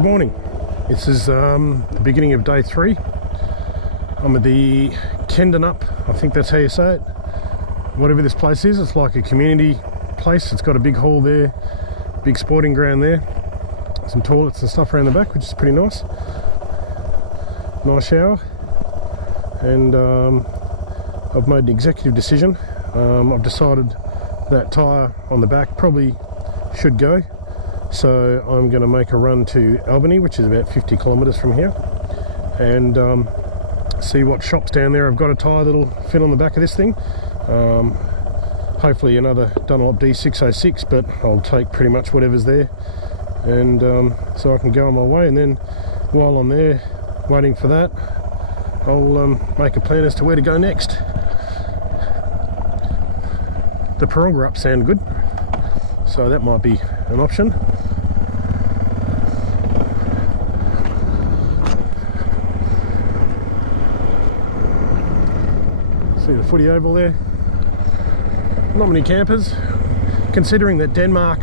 Good morning. This is the beginning of day 3. I'm at the Kendenup, I think that's how you say it. Whatever this place is, it's like a community place. It's got a big hall there, big sporting ground there, some toilets and stuff around the back, which is pretty nice. Nice shower. And I've made an executive decision. I've decided that tyre on the back probably should go. So I'm going to make a run to Albany, which is about 50 kilometres from here, and see what shops down there have got a tyre that'll fit on the back of this thing. Hopefully another Dunlop D606, but I'll take pretty much whatever's there, and so I can go on my way. And then while I'm there waiting for that, I'll make a plan as to where to go next. The Perongerup sound good, so that might be an option. See the footy oval there. Not many campers, considering that Denmark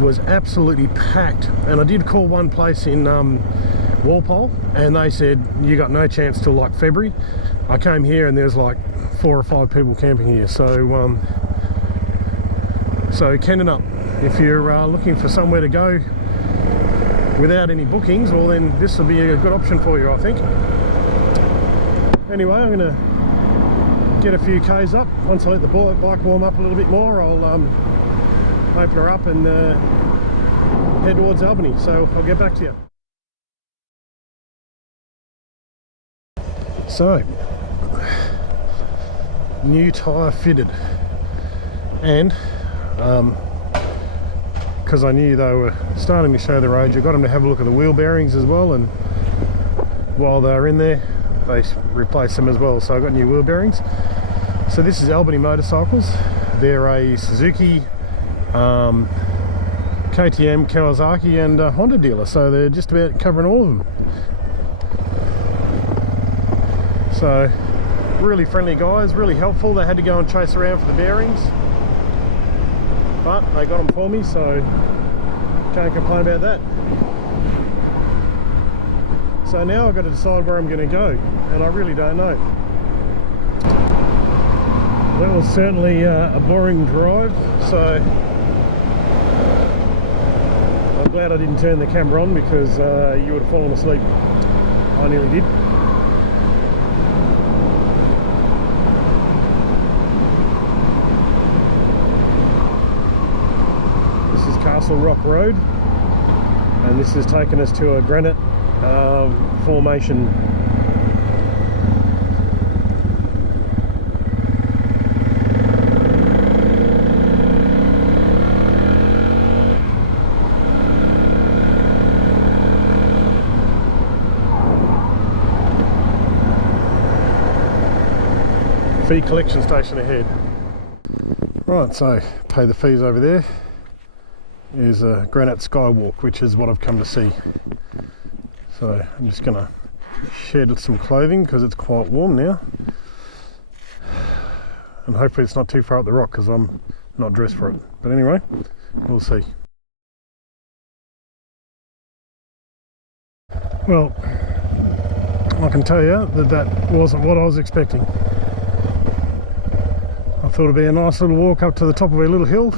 was absolutely packed. And I did call one place in Walpole, and they said you got no chance till like February. I came here and there's like 4 or 5 people camping here. So Kendenup, if you're looking for somewhere to go without any bookings, well then this will be a good option for you, I think. Anyway, I'm going to get a few Ks up. Once I let the bike warm up a little bit more, I'll open her up and head towards Albany. So I'll get back to you. So, new tyre fitted, and because I knew they were starting to show their age, I got them to have a look at the wheel bearings as well, and while they were in there they replaced them as well, so I got new wheel bearings. So this is Albany Motorcycles. They're a Suzuki, KTM, Kawasaki and Honda dealer, so they're just about covering all of them. So really friendly guys, really helpful. They had to go and chase around for the bearings, but they got them for me, so can't complain about that. So now I've got to decide where I'm going to go, and I really don't know. That was certainly a boring drive, so I'm glad I didn't turn the camera on, because you would have fallen asleep. I nearly did. Castle Rock Road, and this has taken us to a granite formation. Fee collection station ahead. Right, so pay the fees over there. Is a Granite Skywalk, which is what I've come to see. So I'm just going to shed some clothing because it's quite warm now, and hopefully it's not too far up the rock because I'm not dressed for it. But anyway, we'll see. Well, I can tell you that that wasn't what I was expecting. I thought it'd be a nice little walk up to the top of a little hill.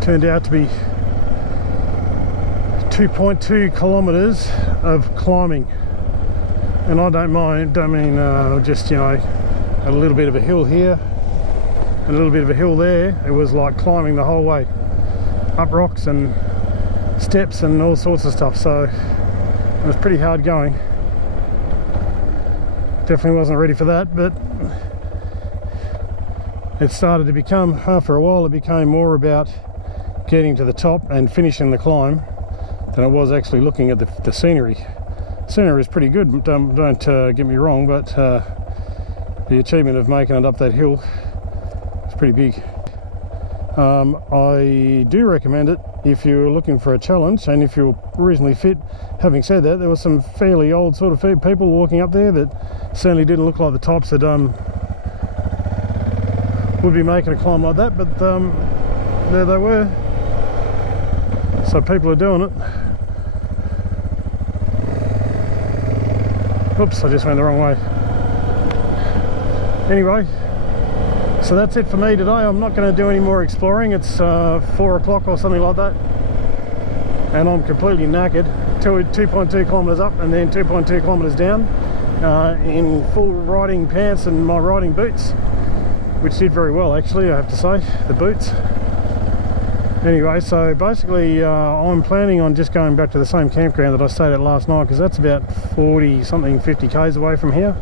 Turned out to be 2.2 kilometres of climbing, and I don't mean just, you know, a little bit of a hill here and a little bit of a hill there. It was like climbing the whole way up rocks and steps and all sorts of stuff, so it was pretty hard going. Definitely wasn't ready for that, but it started to become, after a while, it became more about getting to the top and finishing the climb than it was actually looking at the scenery. Scenery is pretty good, don't get me wrong, but the achievement of making it up that hill is pretty big. I do recommend it if you're looking for a challenge and if you're reasonably fit. Having said that, there were some fairly old sort of people walking up there that certainly didn't look like the types that would be making a climb like that, but there they were. So people are doing it. Oops, I just went the wrong way. Anyway, so that's it for me today. I'm not going to do any more exploring. It's 4 o'clock or something like that, and I'm completely knackered. 2.2 kilometres up and then 2.2 kilometres down in full riding pants and my riding boots, which did very well actually, I have to say, the boots. Anyway, so basically I'm planning on just going back to the same campground that I stayed at last night, because that's about 40 something 50 k's away from here,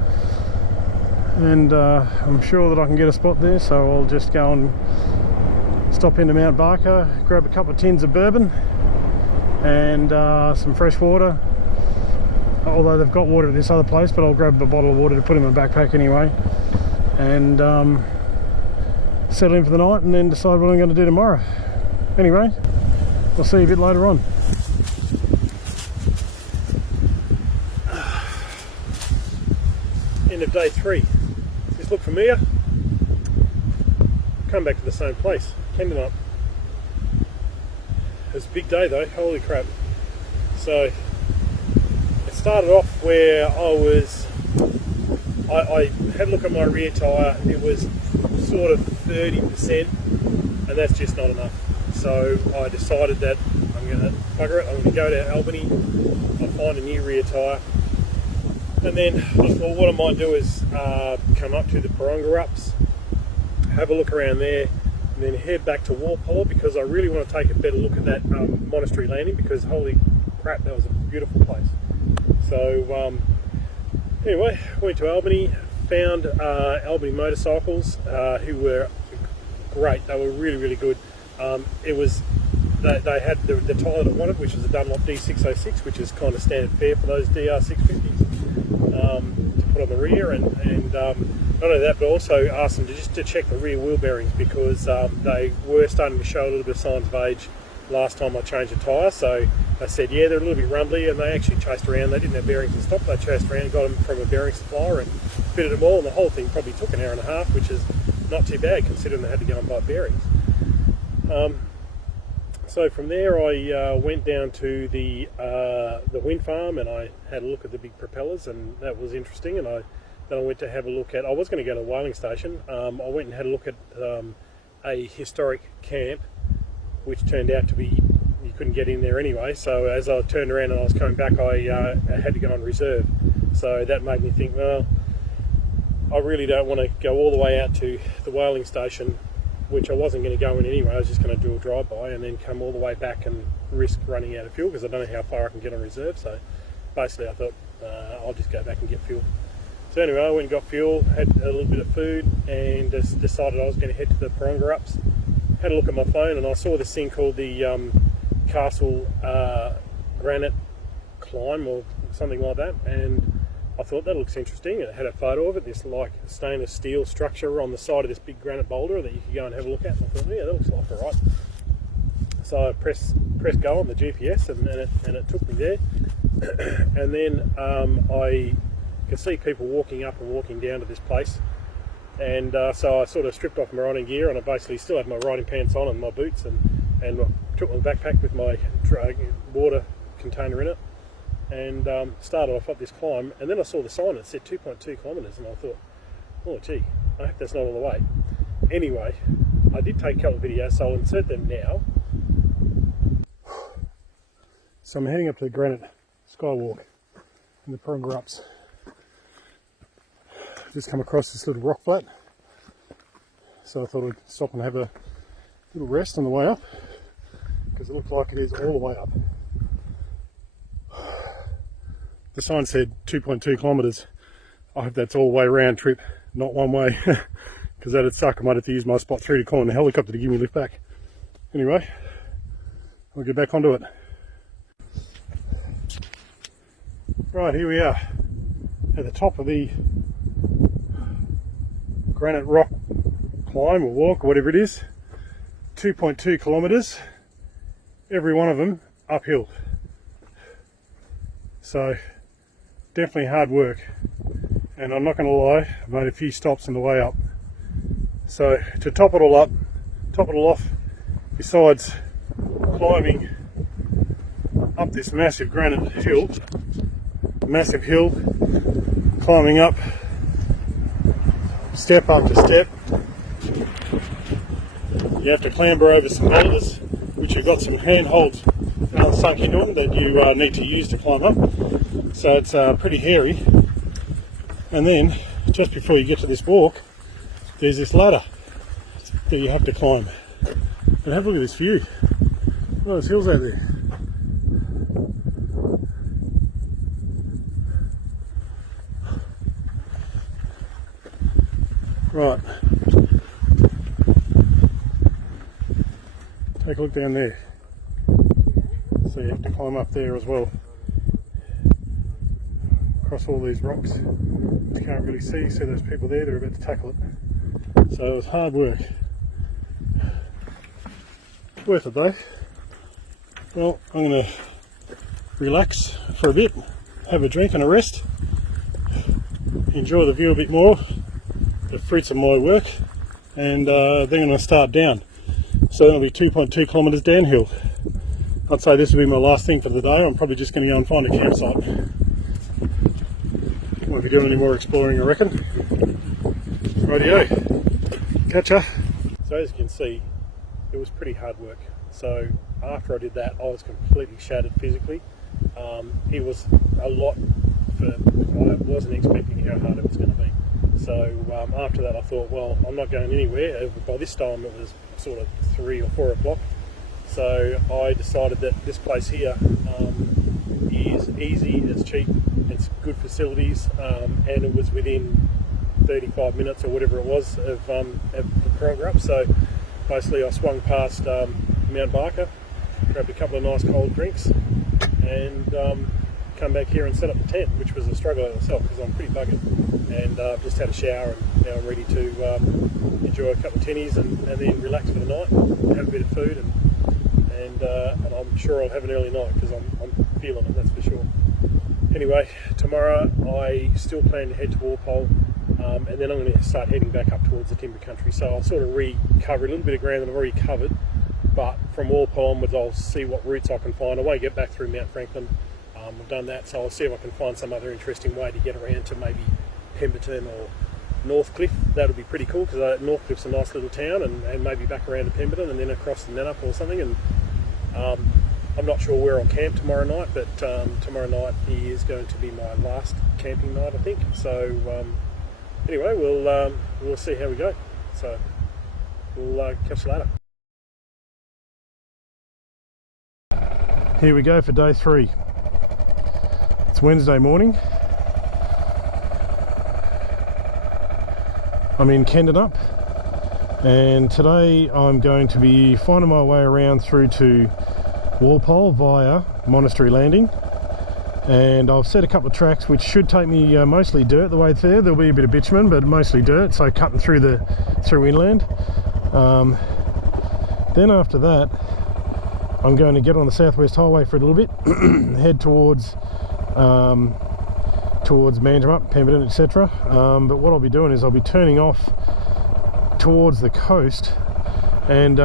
and I'm sure that I can get a spot there, so I'll just go and stop into Mount Barker, grab a couple of tins of bourbon and some fresh water, although they've got water at this other place, but I'll grab a bottle of water to put in my backpack anyway, and settle in for the night and then decide what I'm going to do tomorrow. Anyway, I'll see you a bit later on. End of day 3. Does this look familiar? Come back to the same place, Kendenup. It was a big day though, holy crap. So it started off where I had a look at my rear tyre. It was sort of 30%, and that's just not enough. So I decided that I'm going to bugger it. I'm going to go to Albany, I'll find a new rear tyre, and then I thought what I might do is come up to the Perongerups, have a look around there, and then head back to Walpole, because I really want to take a better look at that Monastery Landing, because holy crap, that was a beautiful place. So anyway, went to Albany, found Albany motorcycles, who were great. They were really, really good. It was they had the tyre that I wanted, which was a Dunlop D606, which is kind of standard fare for those DR650s, to put on the rear, and not only that, but also asked them to check the rear wheel bearings, because they were starting to show a little bit of signs of age last time I changed the tyre. So they said, yeah, they're a little bit rumbly, and they actually chased around. They didn't have bearings in stock. They chased around, got them from a bearing supplier, and fitted them all, and the whole thing probably took an hour and a half, which is not too bad considering they had to go and buy bearings. So from there I went down to the wind farm, and I had a look at the big propellers, and that was interesting. And then I went to have a look at, I was going to go to a whaling station. I went and had a look at a historic camp, which turned out to be, you couldn't get in there anyway. So as I turned around and I was coming back, I had to go on reserve. So that made me think, well, I really don't want to go all the way out to the whaling station, which I wasn't going to go in anyway. I was just going to do a drive-by and then come all the way back and risk running out of fuel, because I don't know how far I can get on reserve. So basically I thought I'll just go back and get fuel. So anyway, I went and got fuel, had a little bit of food, and just decided I was going to head to the Perongerups. Had a look at my phone, and I saw this thing called the Castle Granite Climb or something like that, and I thought that looks interesting. It had a photo of it, this like stainless steel structure on the side of this big granite boulder that you could go and have a look at. And I thought, yeah, that looks like alright. So I pressed go on the GPS, and it took me there. And then I could see people walking up and walking down to this place. And so I sort of stripped off my riding gear, and I basically still had my riding pants on and my boots, and took my backpack with my water container in it, and started off up this climb. And then I saw the sign that said 2.2 kilometres, and I thought, oh gee, I hope that's not all the way. Anyway, I did take a couple of videos, so I'll insert them now. So I'm heading up to the Granite Skywalk in the Perongerups. Just come across this little rock flat, so I thought I'd stop and have a little rest on the way up, because it looks like it is all the way up. The sign said 2.2 kilometres. I hope that's all the way round trip, not one way, because that'd suck. I might have to use my spot 3 to call in the helicopter to give me a lift back. Anyway, I'll get back onto it. Right, here we are at the top of the Granite Rock climb or walk or whatever it is. 2.2 kilometres, every one of them uphill. So definitely hard work, and I'm not going to lie, I've made a few stops on the way up. So to top it all off, besides climbing up this massive granite hill, climbing up step after step. You have to clamber over some boulders, which you've got some handholds sunk into them that you need to use to climb up. So it's pretty hairy. And then, just before you get to this walk, there's this ladder that you have to climb. But have a look at this view. Oh, there's hills out there. Right. Take a look down there. So you have to climb up there as well. Across all these rocks. You can't really see those people there, they're about to tackle it. So it was hard work. Worth it though. Well, I'm going to relax for a bit, have a drink and a rest, enjoy the view a bit more, the fruits of my work, and then I'm going to start down. So it'll be 2.2 kilometres downhill. I'd say this will be my last thing for the day. I'm probably just going to go and find a campsite. Won't be doing any more exploring, I reckon. Rightio, catch ya. So as you can see, it was pretty hard work. So after I did that, I was completely shattered physically. It was a lot. I wasn't expecting how hard it was going to be. So after that I thought, well, I'm not going anywhere. By this time it was sort of 3 or 4 o'clock. So I decided that this place here is easy, it's cheap, it's good facilities, and it was within 35 minutes or whatever it was of the Perongerup. So basically I swung past Mount Barker, grabbed a couple of nice cold drinks, and come back here and set up the tent, which was a struggle in itself because I'm pretty buggered. And just had a shower, and now I'm ready to enjoy a couple of tinnies and then relax for the night, have a bit of food, and I'm sure I'll have an early night because I'm feeling it, that's for sure. Anyway, tomorrow I still plan to head to Walpole, and then I'm going to start heading back up towards the timber country. So I'll sort of recover a little bit of ground that I've already covered, but from Walpole onwards I'll see what routes I can find. I won't get back through Mount Franklin. I've done that, so I'll see if I can find some other interesting way to get around to maybe Pemberton or Northcliffe. That'll be pretty cool because Northcliffe's a nice little town, and maybe back around to Pemberton and then across the Kendenup or something. And I'm not sure where I'll camp tomorrow night, but tomorrow night is going to be my last camping night, I think. So anyway, we'll see how we go. So we'll catch you later. Here we go for day 3. It's Wednesday morning. I'm in Kendenup, and today I'm going to be finding my way around through to Walpole via Monastery Landing, and I've set a couple of tracks which should take me mostly dirt the way through. There'll be a bit of bitumen, but mostly dirt, so cutting through inland. Then after that I'm going to get on the Southwest Highway for a little bit, head towards Manjimup, Pemberton, etc. But what I'll be doing is I'll be turning off towards the coast and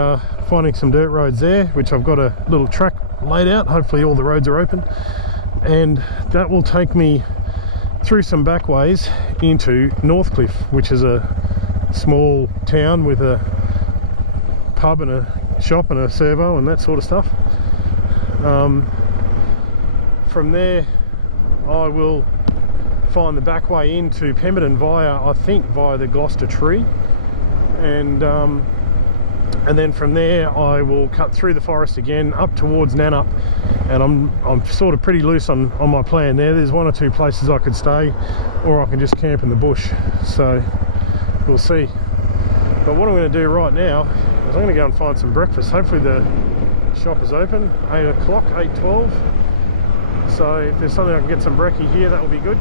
finding some dirt roads there, which I've got a little track laid out. Hopefully all the roads are open, and that will take me through some back ways into Northcliffe, which is a small town with a pub and a shop and a servo and that sort of stuff. From there I will find the back way into Pemberton via the Gloucester Tree, and then from there I will cut through the forest again up towards Kendenup, and I'm sort of pretty loose on my plan there. There's 1 or 2 places I could stay, or I can just camp in the bush, so we'll see. But what I'm going to do right now is I'm going to go and find some breakfast. Hopefully the shop is open, 8 o'clock, 8:12. So if there's something I can get some brekkie here, that will be good.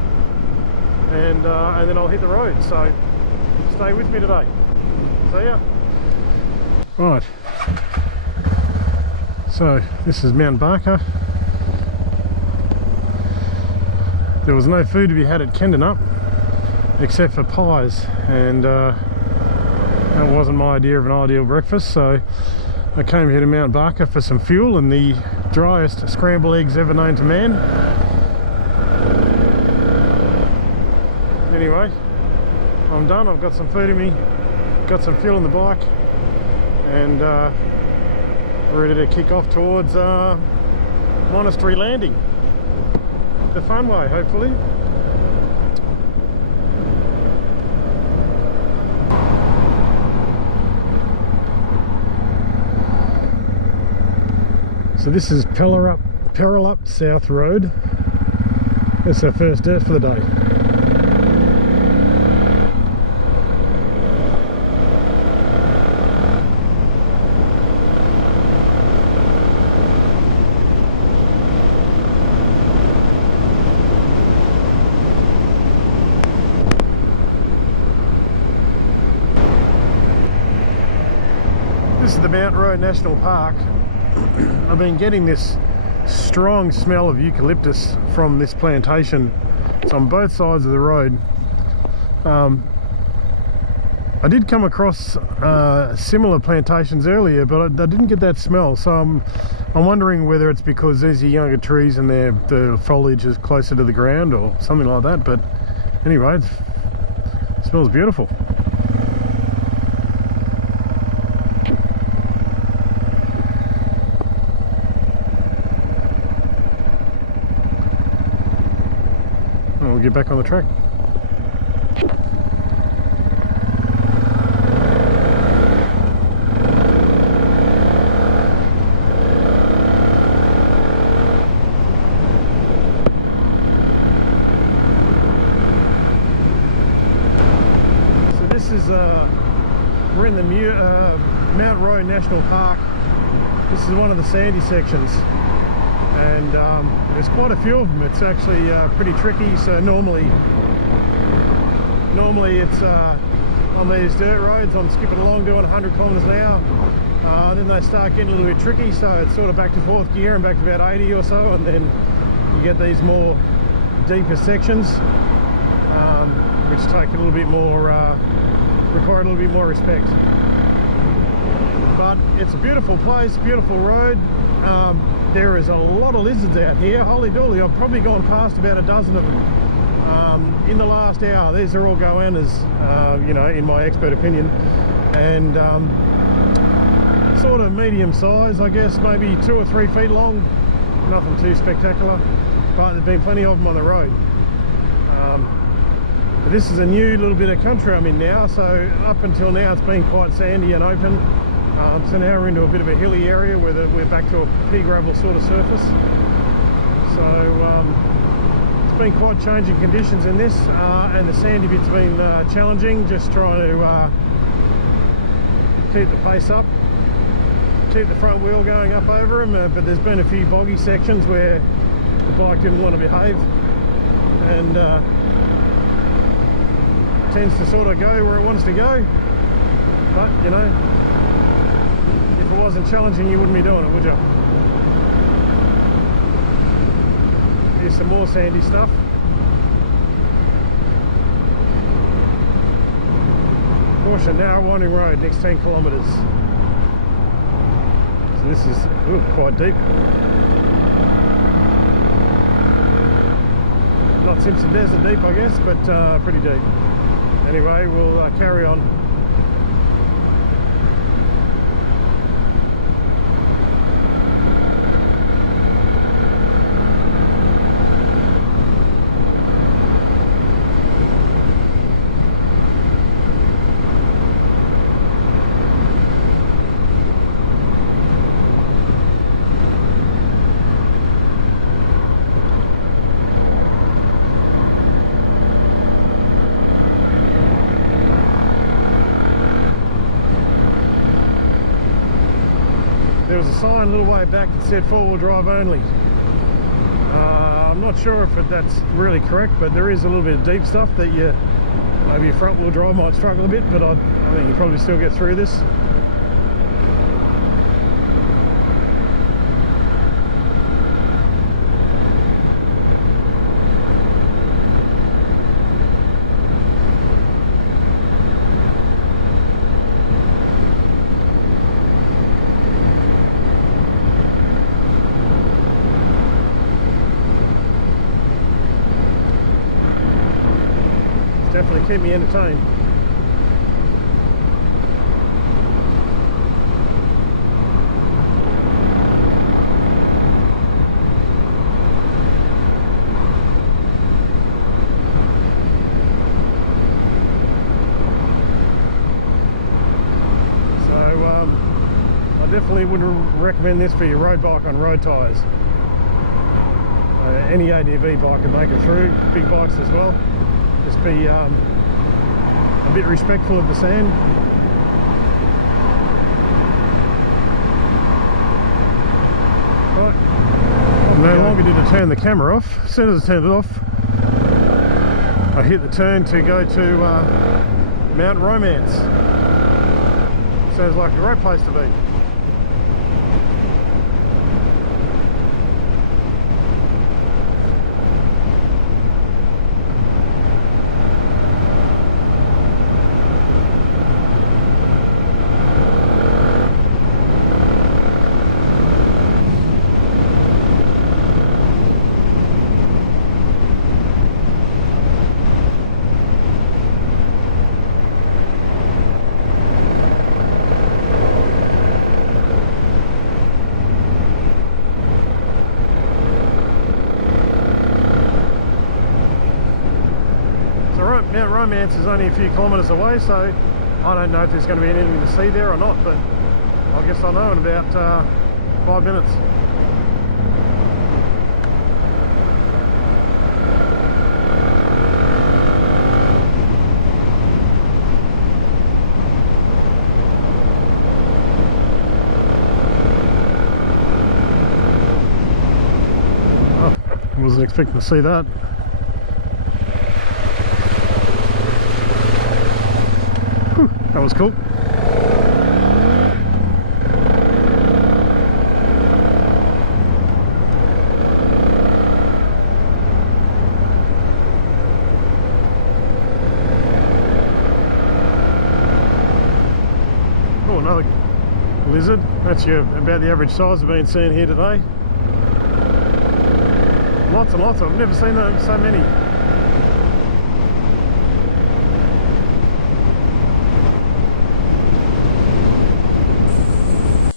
And then I'll hit the road. So stay with me today. See ya. Right. So this is Mount Barker. There was no food to be had at Kendenup except for pies, and that wasn't my idea of an ideal breakfast, so I came here to Mount Barker for some fuel and the driest scrambled eggs ever known to man. I'm done. I've got some food in me, got some fuel in the bike, and ready to kick off towards Monastery Landing. The fun way, hopefully. So this is Perongerup South Road. It's our first dirt for the day. This is the Mt Roe National Park. I've been getting this strong smell of eucalyptus from this plantation. It's on both sides of the road. I did come across similar plantations earlier, but I didn't get that smell, so I'm wondering whether it's because these are younger trees and the foliage is closer to the ground or something like that. But anyway, it smells beautiful. We'll get back on the track. So this is we're in the Mt Roe National Park. This is one of the sandy sections. And there's quite a few of them. It's actually pretty tricky. So normally it's on these dirt roads I'm skipping along doing 100 kilometers an hour. Then they start getting a little bit tricky, so it's sort of back to fourth gear and back to about 80 or so, and then you get these more deeper sections which take a little bit more require a little bit more respect. But it's a beautiful place, beautiful road. There is a lot of lizards out here. Holy dooly, I've probably gone past about a dozen of them in the last hour. These are all goannas, you know, in my expert opinion, and sort of medium size, I guess, maybe 2 or 3 feet long. Nothing too spectacular, but there've been plenty of them on the road. But this is a new little bit of country I'm in now, so up until now it's been quite sandy and open. So now we're into a bit of a hilly area where we're back to a pea gravel sort of surface. So it's been quite changing conditions in this, and the sandy bit's been challenging, just trying to keep the pace up, keep the front wheel going up over them, but there's been a few boggy sections where the bike didn't want to behave, and tends to sort of go where it wants to go. But you know, if it wasn't challenging, you wouldn't be doing it, would you? Here's some more sandy stuff. Caution, narrow winding road, next 10 kilometres. So this is quite deep. Not Simpson Desert deep, I guess, but pretty deep. Anyway, we'll carry on. There was a sign a little way back that said 4-wheel drive only. I'm not sure if that's really correct, but there is a little bit of deep stuff that maybe your front wheel drive might struggle a bit, but I think you probably still get through this. Definitely keep me entertained. definitely would recommend this for your road bike on road tyres. Any ADV bike can make it through, big bikes as well. Just be a bit respectful of the sand. Right, no longer did I turn the camera off. As soon as I turned it off, I hit the turn to go to Mt Romance. Sounds like a great place to be. Mt Romance is only a few kilometres away, so I don't know if there's going to be anything to see there or not, but I guess I'll know in about 5 minutes. Oh, wasn't expecting to see that. That was cool. Oh, another lizard. That's about the average size I've been seeing here today. Lots and lots of them. Never seen so many.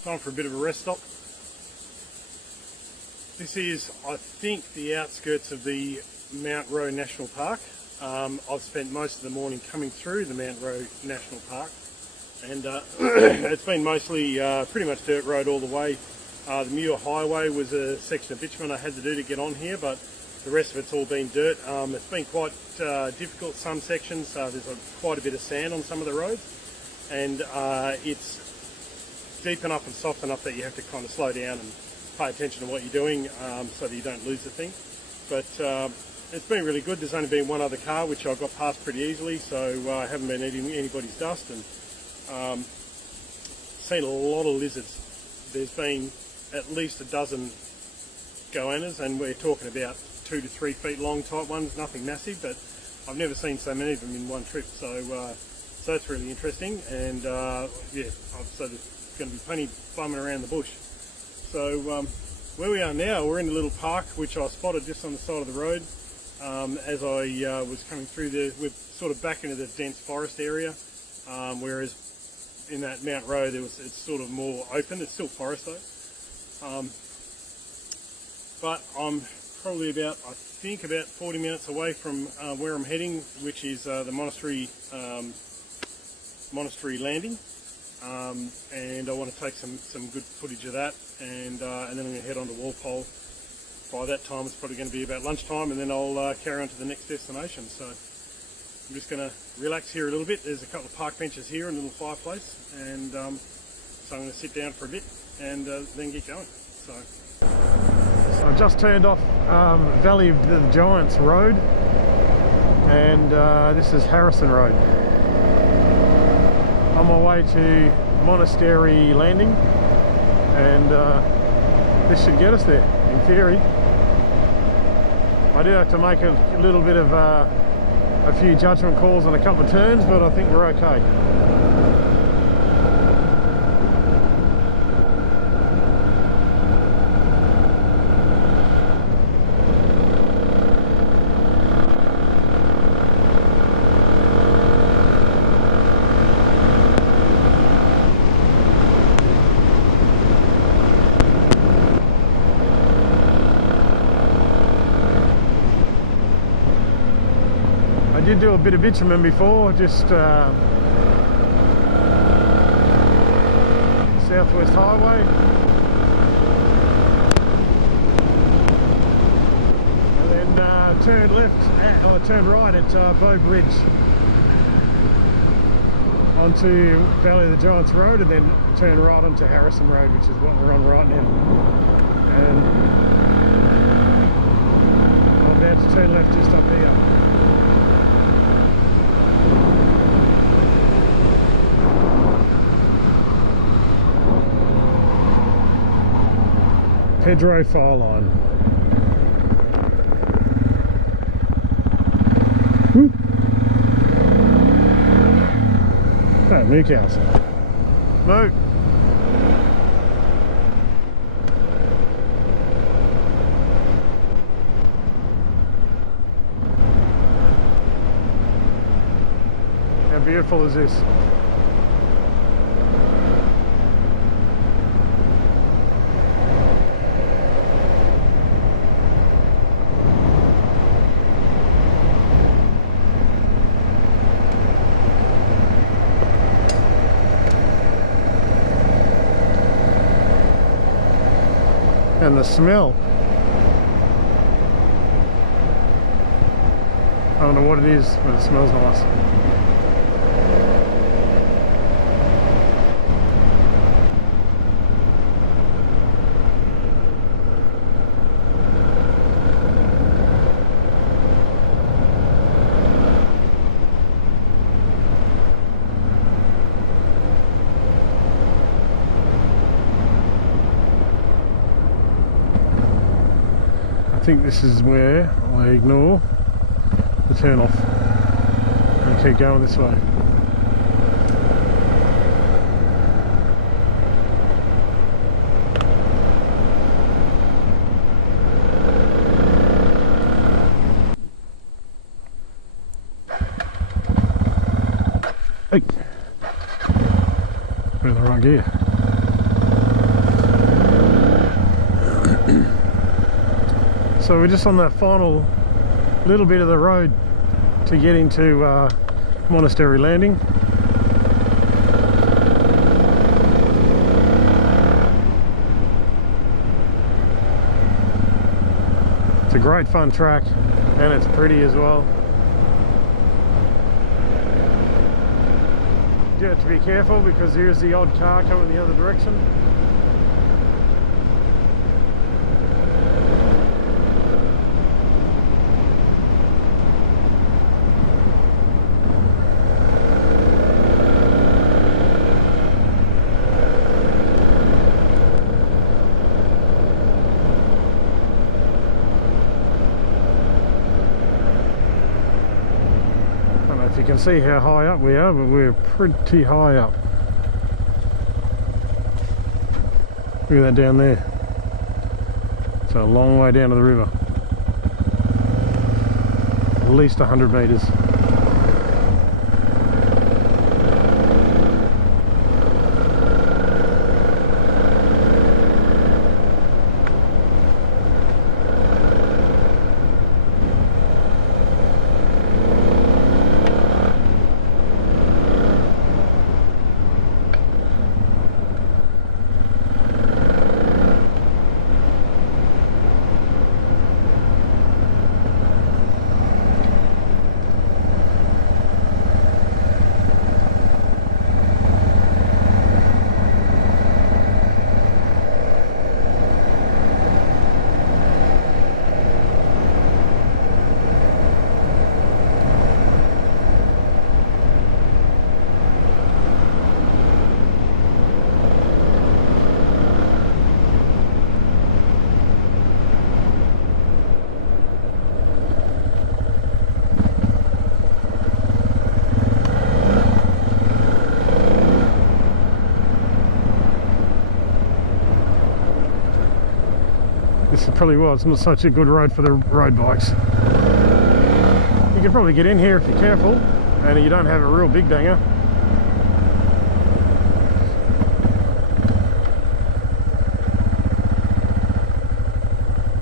Time for a bit of a rest stop. This is, I think, the outskirts of the Mt Roe National Park. I've spent most of the morning coming through the Mt Roe National Park, and it's been mostly pretty much dirt road all the way. The Muir Highway was a section of bitumen I had to do to get on here, but the rest of it's all been dirt. It's been quite difficult, some sections. There's quite a bit of sand on some of the roads, and it's deep enough and soft enough that you have to kind of slow down and pay attention to what you're doing, so that you don't lose the thing. But it's been really good. There's only been one other car which I got past pretty easily, so I haven't been eating anybody's dust, and seen a lot of lizards. There's been at least a dozen goannas, and we're talking about 2 to 3 feet long type ones, nothing massive, but I've never seen so many of them in one trip, so that's really interesting. And yeah, so there's going to be plenty bumming around the bush. So where we are now, we're in a little park which I spotted just on the side of the road as I was coming through there. We're sort of back into the dense forest area, whereas in that Mt Roe it's sort of more open. It's still forest though, but I'm probably about 40 minutes away from where I'm heading, which is the Monastery Landing. And I want to take some good footage of that, and then I'm going to head on to Walpole. By that time it's probably going to be about lunchtime, and then I'll carry on to the next destination. So I'm just going to relax here a little bit. There's a couple of park benches here and a little fireplace, and so I'm going to sit down for a bit and then get going. So I've just turned off Valley of the Giants Road, and this is Harrison Road. On my way to Monastery Landing, and this should get us there, in theory. I do have to make a little bit of a few judgment calls on a couple of turns, but I think we're okay. I did do a bit of bitumen before, just southwest Southwest Highway. And then turn left, or turn right at Bow Bridge onto Valley of the Giants Road, and then turn right onto Harrison Road, which is what we're on right now. And I'm about to turn left just up here. Pedro fire line. Woo. Oh, moo cows. Moo. How beautiful is this? And the smell. I don't know what it is, but it smells nice. I think this is where I ignore the turn off and keep going this way. Hey, we're in the right gear. So we're just on that final little bit of the road to get into Monastery Landing. It's a great fun track and it's pretty as well. You have to be careful because here's the odd car coming the other direction. You can see how high up we are, but we're pretty high up. Look at that down there. It's a long way down to the river. At least 100 metres. This probably was not such a good road for the road bikes. You can probably get in here if you're careful and you don't have a real big banger.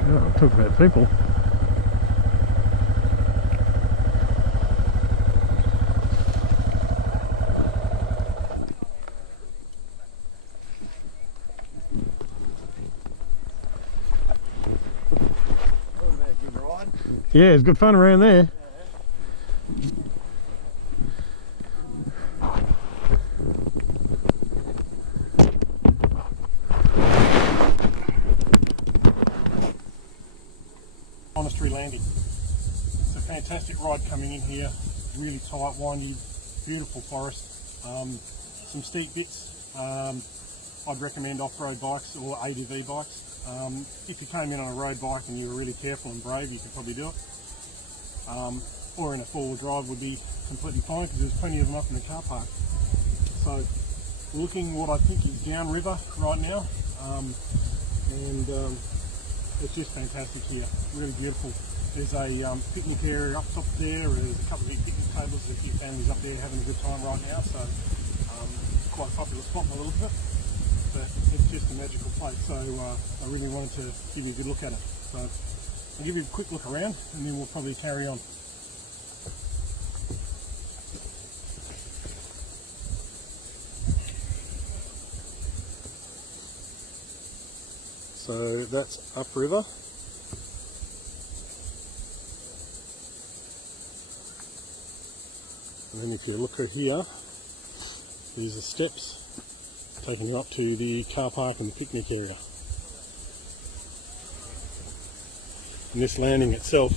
Oh, talk about people. Yeah, it's good fun around there. Monastery Landing. It's a fantastic ride coming in here. Really tight, windy, beautiful forest. Some steep bits. I'd recommend off-road bikes or ADV bikes. If you came in on a road bike and you were really careful and brave, you could probably do it. Or in a four-wheel drive would be completely fine because there's plenty of them up in the car park. So we're looking what I think is downriver right now, and it's just fantastic here, really beautiful. There's a picnic area up top there, there's a couple of big picnic tables, there's a few families up there having a good time right now, so quite a popular spot by the look of it. But it's just a magical place, so I really wanted to give you a good look at it. So I'll give you a quick look around and then we'll probably carry on. So that's upriver. And then if you look at here, these are steps taking you up to the car park and the picnic area. And this landing itself,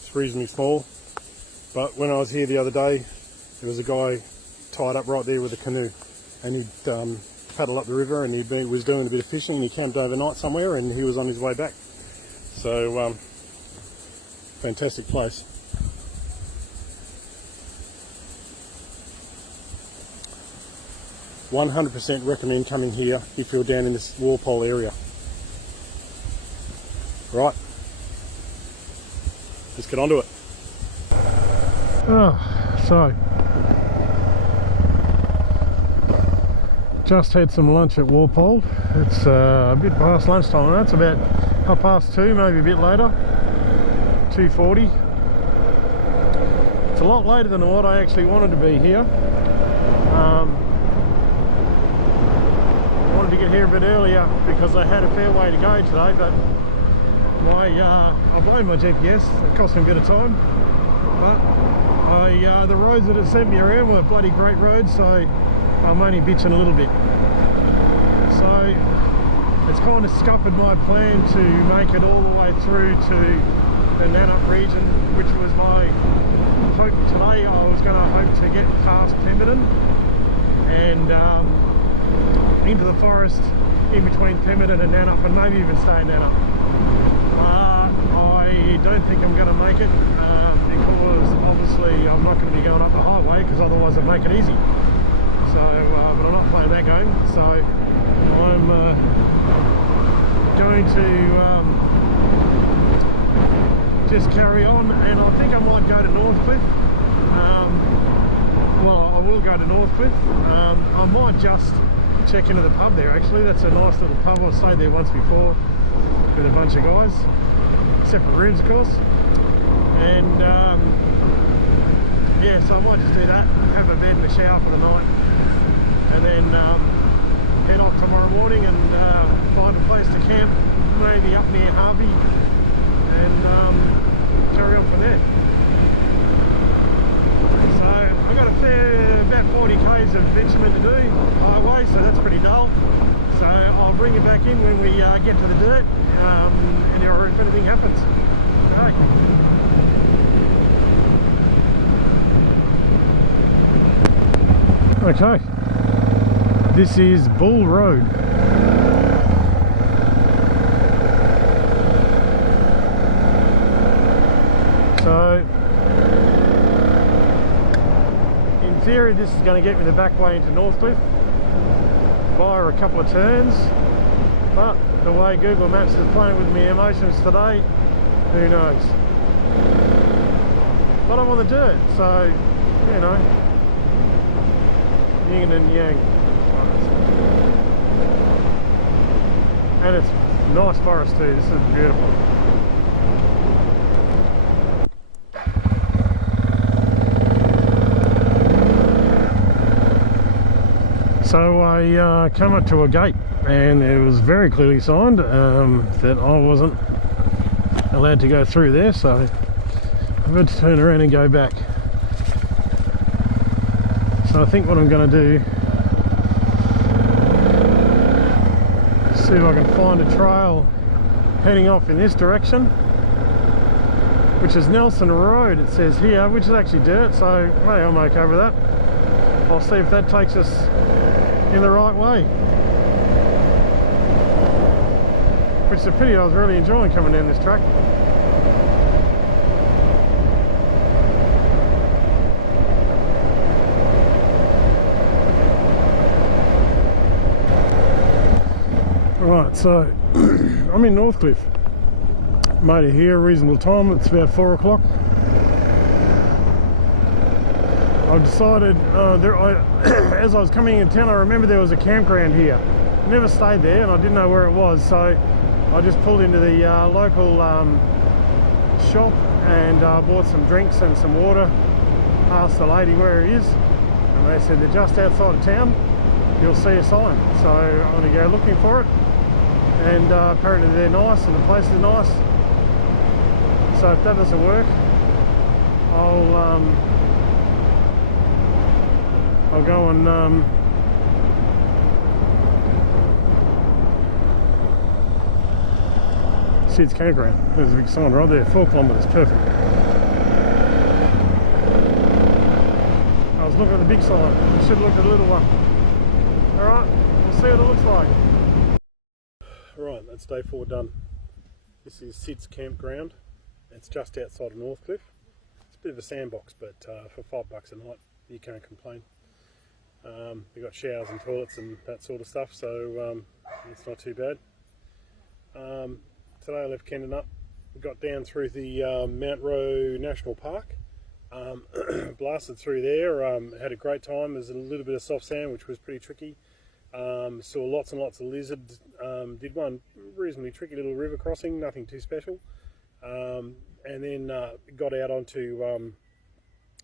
it's reasonably small, but when I was here the other day, there was a guy tied up right there with a canoe, and he'd paddled up the river and he was doing a bit of fishing, and he camped overnight somewhere and he was on his way back. So fantastic place. "100% recommend coming here if you're down in this Walpole area." Right, let's get on to it. So just had some lunch at Walpole. It's a bit past lunchtime now. It's about 2:30, maybe a bit later, 2:40. It's a lot later than what I actually wanted to be here. I wanted to get here a bit earlier because I had a fair way to go today, but I blamed my GPS. It cost me a bit of time, but the roads that it sent me around were bloody great roads, so I'm only bitching a little bit. So it's kind of scuppered my plan to make it all the way through to the Kendenup region, which was my hope today. I was going to hope to get past Pemberton and into the forest in between Pemberton and Kendenup, and maybe even stay in Kendenup. I don't think I'm going to make it because obviously I'm not going to be going up the highway, because otherwise I'd make it easy. So, but I'm not playing that game, so I'm going to just carry on, and I think I might go to Northcliffe. Well, I will go to Northcliffe. I might just check into the pub there actually. That's a nice little pub. I've stayed there once before with a bunch of guys, separate rooms of course, and yeah, so I might just do that, have a bed and a shower for the night, and then head off tomorrow morning and find a place to camp, maybe up near Harvey, and carry on from there. So I've got about 40 k's of bitumen to do highway, so that's pretty dull. So I'll bring you back in when we get to the dirt, and or if anything happens. Okay, this is Bull Road. So in theory this is going to get me the back way into Northcliffe via a couple of turns, but the way Google Maps is playing with my emotions today, who knows. But I'm on the dirt, so you know, yin and yang. And it's nice forest too. This is beautiful. So I come up to a gate and it was very clearly signed that I wasn't allowed to go through there, so I've had to turn around and go back. So I think what I'm going to do, see if I can find a trail heading off in this direction, which is Nelson Road, it says here, which is actually dirt, so hey, I'm okay with that. I'll see if that takes us in the right way. Which is a pity, I was really enjoying coming down this track. Right, so I'm in Northcliffe. Made it here a reasonable time, it's about 4 o'clock. I've decided, as I was coming in town, I remember there was a campground here. Never stayed there and I didn't know where it was, so I just pulled into the local shop and bought some drinks and some water. Asked the lady where it is, and they said they're just outside of town. You'll see a sign, so I'm going to go looking for it. And apparently they're nice and the place is nice. So if that doesn't work, I'll go and see its campground. There's a big sign right there, 4 kilometres, perfect. I was looking at the big sign, I should have looked at the little one. Alright, we'll see what it looks like. Right, that's day 4 done. This is Sid's campground. It's just outside of Northcliffe. It's a bit of a sandbox, but for $5 a night, you can't complain. We've got showers and toilets and that sort of stuff, so it's not too bad. Today I left Kendenup, got down through the Mt Roe National Park, blasted through there, had a great time. There's a little bit of soft sand, which was pretty tricky. Saw lots and lots of lizards, did one reasonably tricky little river crossing, nothing too special. And then got out onto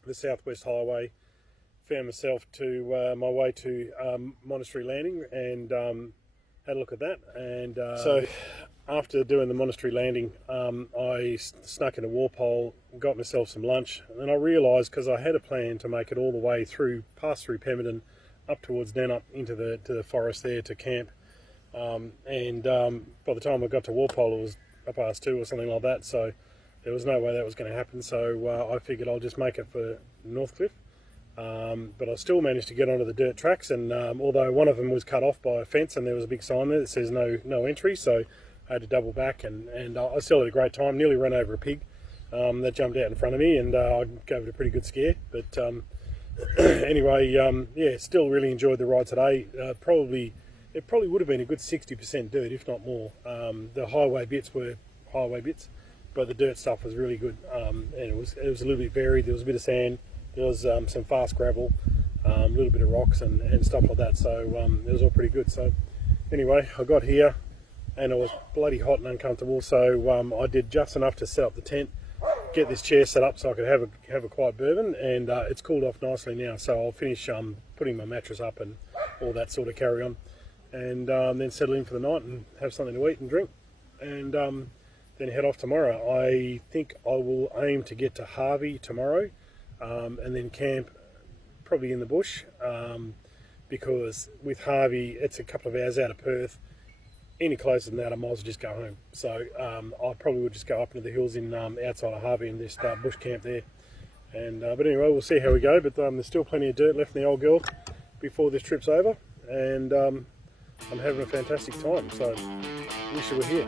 the Southwest Highway, found myself to my way to Monastery Landing, and had a look at that. And so after doing the Monastery Landing, I snuck into Walpole, got myself some lunch, and then I realised, because I had a plan to make it all the way through, pass through Pemberton, up towards Dunlop into the forest there to camp, and by the time I got to Walpole it was 2:30 or something like that, so there was no way that was going to happen. So I figured I'll just make it for Northcliffe, but I still managed to get onto the dirt tracks, and although one of them was cut off by a fence and there was a big sign there that says no entry, so I had to double back, and I still had a great time. Nearly ran over a pig that jumped out in front of me, and I gave it a pretty good scare, but anyway, yeah, still really enjoyed the ride today. It probably would have been a good 60% dirt, if not more. The highway bits were highway bits, but the dirt stuff was really good, and it was a little bit varied. There was a bit of sand, there was some fast gravel, a little bit of rocks and stuff like that, so it was all pretty good. So anyway, I got here and it was bloody hot and uncomfortable, so I did just enough to set up the tent, get this chair set up so I could have a quiet bourbon, and it's cooled off nicely now, so I'll finish putting my mattress up and all that sort of carry on, and then settle in for the night and have something to eat and drink, and then head off tomorrow. I think I will aim to get to Harvey tomorrow, and then camp probably in the bush, because with Harvey it's a couple of hours out of Perth. Any closer than that I might as well just go home, so I probably would just go up into the hills in outside of Harvey and just bush camp there. And but anyway, we'll see how we go, but there's still plenty of dirt left in the old girl before this trip's over, and I'm having a fantastic time, so wish you were here.